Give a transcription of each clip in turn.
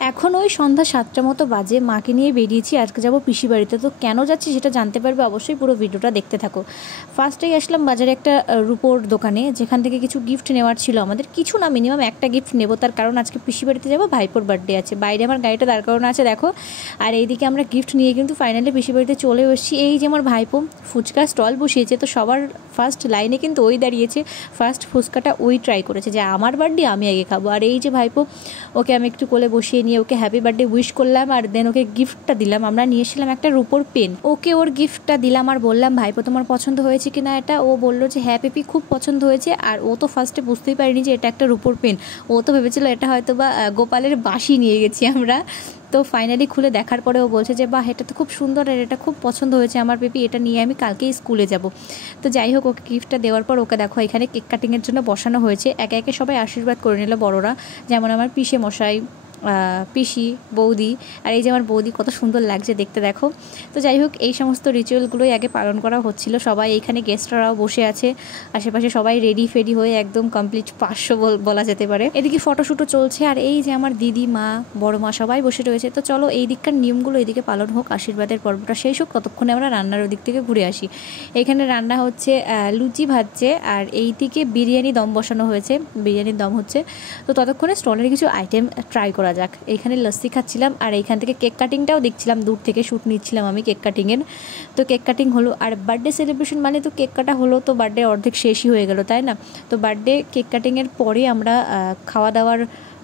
এখন ওই সন্ধ্যা 7টার মতো বাজে, মাকে নিয়ে বেরিয়েছি, আজকে যাবো পিসি বাড়িতে। তো কেন যাচ্ছি সেটা জানতে পারবে, অবশ্যই পুরো ভিডিওটা দেখতে থাকো। ফার্স্টেই আসলাম বাজারে একটা রূপোর দোকানে, যেখান থেকে কিছু গিফট নেওয়ার ছিল আমাদের। কিছু না, মিনিমাম একটা গিফট নেবো, তার কারণ আজকে পিসি বাড়িতে যাবো, ভাইপোর বার্থডে আছে। বাইরে আমার গাড়িটা দাঁড় করানো আছে দেখো, আর এইদিকে আমরা গিফট নিয়ে কিন্তু ফাইনালি পিসি বাড়িতে চলে এসেছি। এই যে আমার ভাইপো ফুচকা স্টল বসিয়েছে, তো সবার ফার্স্ট লাইনে কিন্তু ওই দাঁড়িয়েছে, ফার্স্ট ফুচকাটা ওই ট্রাই করেছে যে আমার বার্থডে আমি আগে খাবো। আর এই যে ভাইপো, ওকে আমি একটু কোলে বসিয়ে নিয়ে ওকে হ্যাপি বার্থডে উইশ করলাম, আর দেন ওকে গিফটটা দিলাম। আমরা নিয়ে এসেছিলাম একটা রূপোর পেন, ওকে ওর গিফটটা দিলাম আর বললাম ভাইপো তোমার পছন্দ হয়েছে কিনা এটা। ও বললো যে হ্যাঁ পেপি খুব পছন্দ হয়েছে। আর ও তো ফার্স্টে বুঝতেই পারিনি যে এটা একটা রূপোর পেন, ও তো ভেবেছিল এটা হয়তো বা গোপালের বাঁশি নিয়ে গেছি আমরা। তো ফাইনালি খুলে দেখার পরে ও বলছে যে বাহ এটা তো খুব সুন্দর, আর এটা খুব পছন্দ হয়েছে আমার পেপি, এটা নিয়ে আমি কালকেই স্কুলে যাব। তো যাই হোক, ওকে গিফটটা দেওয়ার পর ওকে দেখো এখানে কেক কাটিংয়ের জন্য বসানো হয়েছে। একে একে সবাই আশীর্বাদ করে নিল বড়রা, যেমন আমার পিসে মশাই, পিসি, বৌদি। আর এই যে আমার বৌদি কত সুন্দর লাগছে দেখতে দেখো। তো যাই হোক, এই সমস্ত রিচুয়ালগুলোই আগে পালন করা হচ্ছিল। সবাই এইখানে গেস্টরাও বসে আছে, আশেপাশে সবাই রেডি ফেডি হয়ে একদম কমপ্লিট 500 বলা যেতে পারে। এদিকে ফটোশ্যুটও চলছে, আর এই যে আমার দিদি, মা, বড় মা সবাই বসে রয়েছে। তো চলো এই দিককার নিয়মগুলো এইদিকে পালন হোক, আশীর্বাদের পর্বটা শেষ হোক, ততক্ষণে আমরা রান্নার ওদিক থেকে ঘুরে আসি। এখানে রান্না হচ্ছে, লুচি ভাজছে, আর এই দিকে বিরিয়ানি দম বসানো হয়েছে, বিরিয়ানির দম হচ্ছে। তো ততক্ষণে স্টলের কিছু আইটেম ট্রাই করা যাক। এইখানে লস্যি খাচ্ছিলাম, আর এইখান থেকে কেক কাটিংটাও দেখছিলাম, দূর থেকে শ্যুট নিচ্ছিলাম আমি কেক কাটিংয়ের। তো কেক কাটিং হলো, আর বার্থডে সেলিব্রেশন মানে তো কেক কাটা হলো, তো বার্থডে অর্ধেক শেষই হয়ে গেল, তাই না? তো বার্থডে কেক কাটিংয়ের পরে আমরা খাওয়া দাওয়ার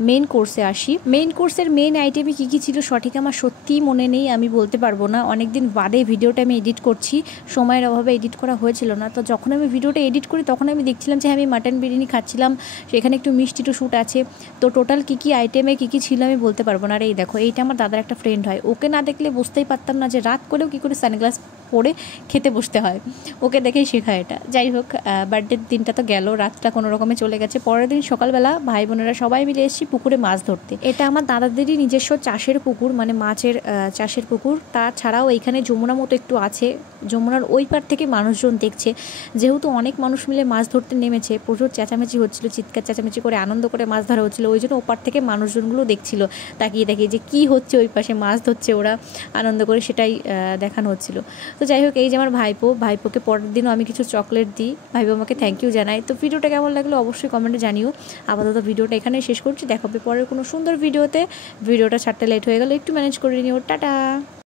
মেইন কোর্সে আসি। মেইন কোর্সের মেইন আইটেমে কী কী ছিল সঠিক আমার সত্যিই মনে নেই, আমি বলতে পারবো না। অনেক দিন বাদে ভিডিওটা আমি এডিট করছি, সময়ের অভাবে এডিট করা হয়েছিল না। তো যখন আমি ভিডিওটা এডিট করি তখন আমি দেখছিলাম যে আমি মাটন বিরিয়ানি খাচ্ছিলাম, সেখানে একটু মিষ্টি টু শ্যুট আছে। তো টোটাল কী কী আইটেমে কী কী ছিল আমি বলতে পারবো না। আর এই দেখো, এইটা আমার দাদার একটা ফ্রেন্ড হয়, ওকে না দেখলে বুঝতেই পারতাম না যে রাত করেও কী করে সানগ্লাস পরে খেতে বসতে হয়, ওকে দেখেই শেখা এটা। যাই হোক, বার্থডের দিনটা তো গেল, রাতটা কোনো রকমে চলে গেছে। পরের দিন সকালবেলা ভাই বোনেরা সবাই মিলে এসেছি পুকুরে মাছ ধরতে। এটা আমার দাদাদেরই নিজস্ব চাষের পুকুর, মানে মাছের চাষের পুকুর। তাছাড়াও এইখানে যমুনা মতো একটু আছে, যমুনার ওই পার থেকে মানুষজন দেখছে। যেহেতু অনেক মানুষ মিলে মাছ ধরতে নেমেছে, প্রচুর চেঁচামেচি হচ্ছিলো, চিৎকার চেঁচামেচি করে আনন্দ করে মাছ ধরা হচ্ছিলো, ওই জন্য ওপার থেকে মানুষজনগুলো দেখছিল তাকিয়ে তাকিয়ে যে কী হচ্ছে, ওই পাশে মাছ ধরছে ওরা আনন্দ করে, সেটাই দেখানো হচ্ছিল। তো যাই হোক, এই যে আমার ভাইপোকে পরের দিনও আমি কিছু চকলেট দিই, ভাইপো আমাকে থ্যাংক ইউ জানাই। তো ভিডিওটা কেমন লাগলো অবশ্যই কমেন্টে জানিও। আপাতত ভিডিওটা এখানেই শেষ করছি, দেখা হবে পরের কোনো সুন্দর ভিডিওতে। ভিডিওটা ছাড়তে লেট হয়ে গেল, একটু ম্যানেজ করে নিও। টাটা।